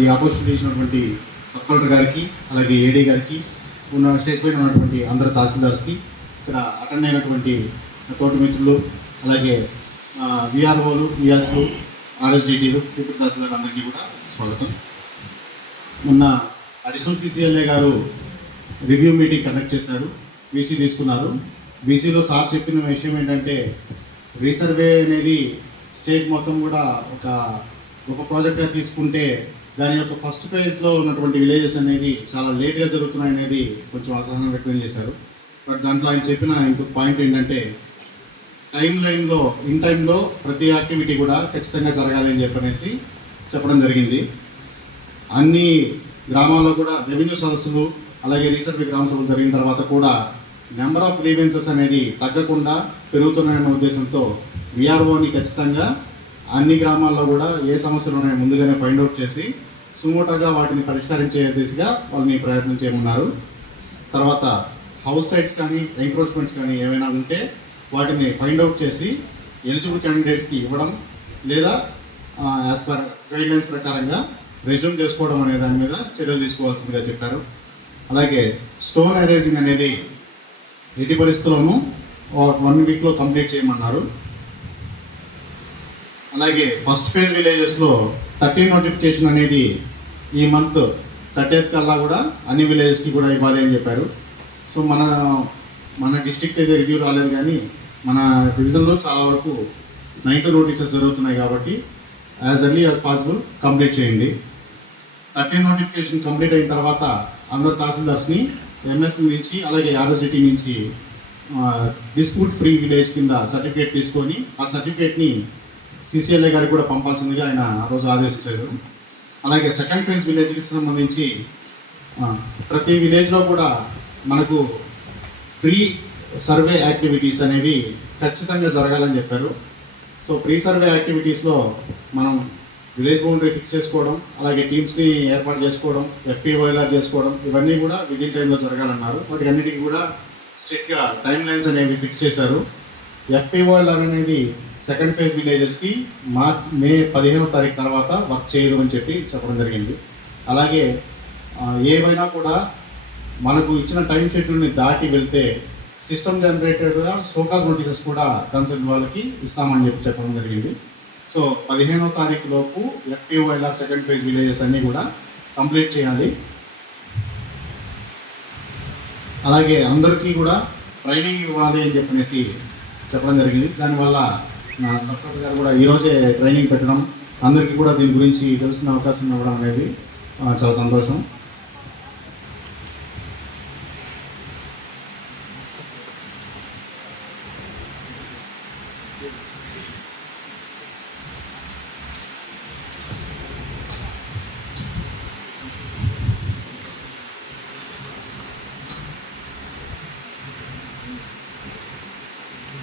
ఈ ఆపర్చునిటీ ఇచ్చినటువంటి sub collector గారికి, అలాగే ఏడీ గారికి, ఉన్న స్టేజ్ పైన ఉన్నటువంటి అందరు తహసీల్దార్స్కి, ఇక్కడ అటెండ్ అయినటువంటి తోటి మిత్రులు, అలాగే విఆర్ఓలు, విఆర్స్లు, ఆర్ఎస్డిటీలు, డిప్యూటీ తహసీల్దార్ అందరికీ కూడా స్వాగతం. మొన్న అడిషనల్ సిసిఎల్ఏ గారు రివ్యూ మీటింగ్ కండక్ట్ చేశారు, బీసీ తీసుకున్నారు. బీసీలో సార్ చెప్పిన విషయం ఏంటంటే, రీసర్వే అనేది స్టేట్ మొత్తం కూడా ఒక ప్రాజెక్ట్గా తీసుకుంటే దాని యొక్క ఫస్ట్ ఫేజ్లో ఉన్నటువంటి విలేజెస్ అనేది చాలా లేట్గా జరుగుతున్నాయి అనేది కొంచెం అసహనం వ్యక్తం చేశారు. బట్ దాంట్లో ఆయన చెప్పిన ఇంకొక పాయింట్ ఏంటంటే, ఇన్ టైంలో ప్రతి యాక్టివిటీ కూడా ఖచ్చితంగా జరగాలి అని చెప్పనేసి చెప్పడం జరిగింది. అన్ని గ్రామాల్లో కూడా రెవెన్యూ సదస్సులు, అలాగే రీసర్వే గ్రామ సభలు జరిగిన తర్వాత కూడా నెంబర్ ఆఫ్ గ్రీవెన్సెస్ అనేది తగ్గకుండా పెరుగుతున్నాయన్న ఉద్దేశంతో విఆర్ఓని ఖచ్చితంగా అన్ని గ్రామాల్లో కూడా ఏ సమస్యలు ఉన్నాయో ముందుగానే ఫైండ్ అవుట్ చేసి సుమోటోగా వాటిని పరిష్కరించే దిశగా వాళ్ళని ప్రయత్నం చేయమన్నారు. తర్వాత హౌస్ సైట్స్ కానీ ఎంక్రోచ్మెంట్స్ కానీ ఏమైనా ఉంటే వాటిని ఫైండ్ అవుట్ చేసి ఎలిజిబుల్ క్యాండిడేట్స్కి ఇవ్వడం, లేదా యాజ్ పర్ గైడ్లైన్స్ ప్రకారంగా రెజ్యూమ్ చేసుకోవడం అనే దాని మీద చర్యలు తీసుకోవాల్సిందిగా చెప్పారు. అలాగే స్టోన్ అరేజింగ్ అనేది ఎట్టి పరిస్థితుల్లోనూ 1 వీక్లో కంప్లీట్ చేయమన్నారు. అలాగే ఫస్ట్ ఫేజ్ విలేజెస్లో 13 నోటిఫికేషన్ అనేది ఈ మంత్ 30th కల్లా కూడా అన్ని విలేజెస్కి కూడా ఇవ్వాలి అని చెప్పారు. సో మన డిస్ట్రిక్ట్ అయితే రివ్యూ రాలేదు, కానీ మన డివిజన్లో చాలా వరకు 90 నోటీసెస్ జరుగుతున్నాయి. కాబట్టి as early as possible complete చేయండి. 13 నోటిఫికేషన్ కంప్లీట్ అయిన తర్వాత అందరు తహసీల్దార్స్ని ఎంఎస్ నుంచి, అలాగే ఆర్ఎస్డిటీ నుంచి డిస్ప్యూట్ ఫ్రీ విలేజ్ కింద సర్టిఫికేట్ తీసుకొని ఆ సర్టిఫికేట్ని సిసిఎల్ఏ గారికి కూడా పంపాల్సిందిగా ఆయన ఆ రోజు ఆదేశించారు. అలాగే సెకండ్ ఫేజ్ విలేజ్కి సంబంధించి ప్రతి విలేజ్లో కూడా మనకు ప్రీ సర్వే యాక్టివిటీస్ అనేవి ఖచ్చితంగా జరగాలని చెప్పారు. సో ప్రీ సర్వే యాక్టివిటీస్లో మనం విలేజ్ బౌండరీ ఫిక్స్ చేసుకోవడం, అలాగే టీమ్స్ని ఏర్పాటు చేసుకోవడం, FPOLR చేసుకోవడం, ఇవన్నీ కూడా విదిన్ టైంలో జరగాలన్నారు. వాటికి అన్నిటికీ కూడా స్ట్రిక్ట్గా టైం లైన్స్ అనేవి ఫిక్స్ చేశారు. FPOLR అనేది సెకండ్ ఫేజ్ విలేజెస్కి మే 15వ తారీఖు తర్వాత వర్క్ చేయరు అని చెప్పడం జరిగింది. అలాగే ఏవైనా కూడా మనకు ఇచ్చిన టైం షెడ్యూల్ని దాటి వెళ్తే సిస్టమ్ జనరేటెడ్గా షోకాజ్ నోటీసెస్ కూడా కన్సర్న్ వాళ్ళకి ఇస్తామని చెప్పడం జరిగింది. సో 15వ తారీఖు లోపు FPOLR సెకండ్ ఫేజ్ విలేజెస్ అన్నీ కూడా కంప్లీట్ చేయాలి. అలాగే అందరికీ కూడా ట్రైనింగ్ ఇవ్వాలి అని చెప్పడం జరిగింది. దానివల్ల నా సబ్ కలెక్టర్ గారు కూడా ఈరోజే ట్రైనింగ్ పెట్టడం, అందరికీ కూడా దీని గురించి తెలుసుకునే అవకాశం ఇవ్వడం అనేది చాలా సంతోషం.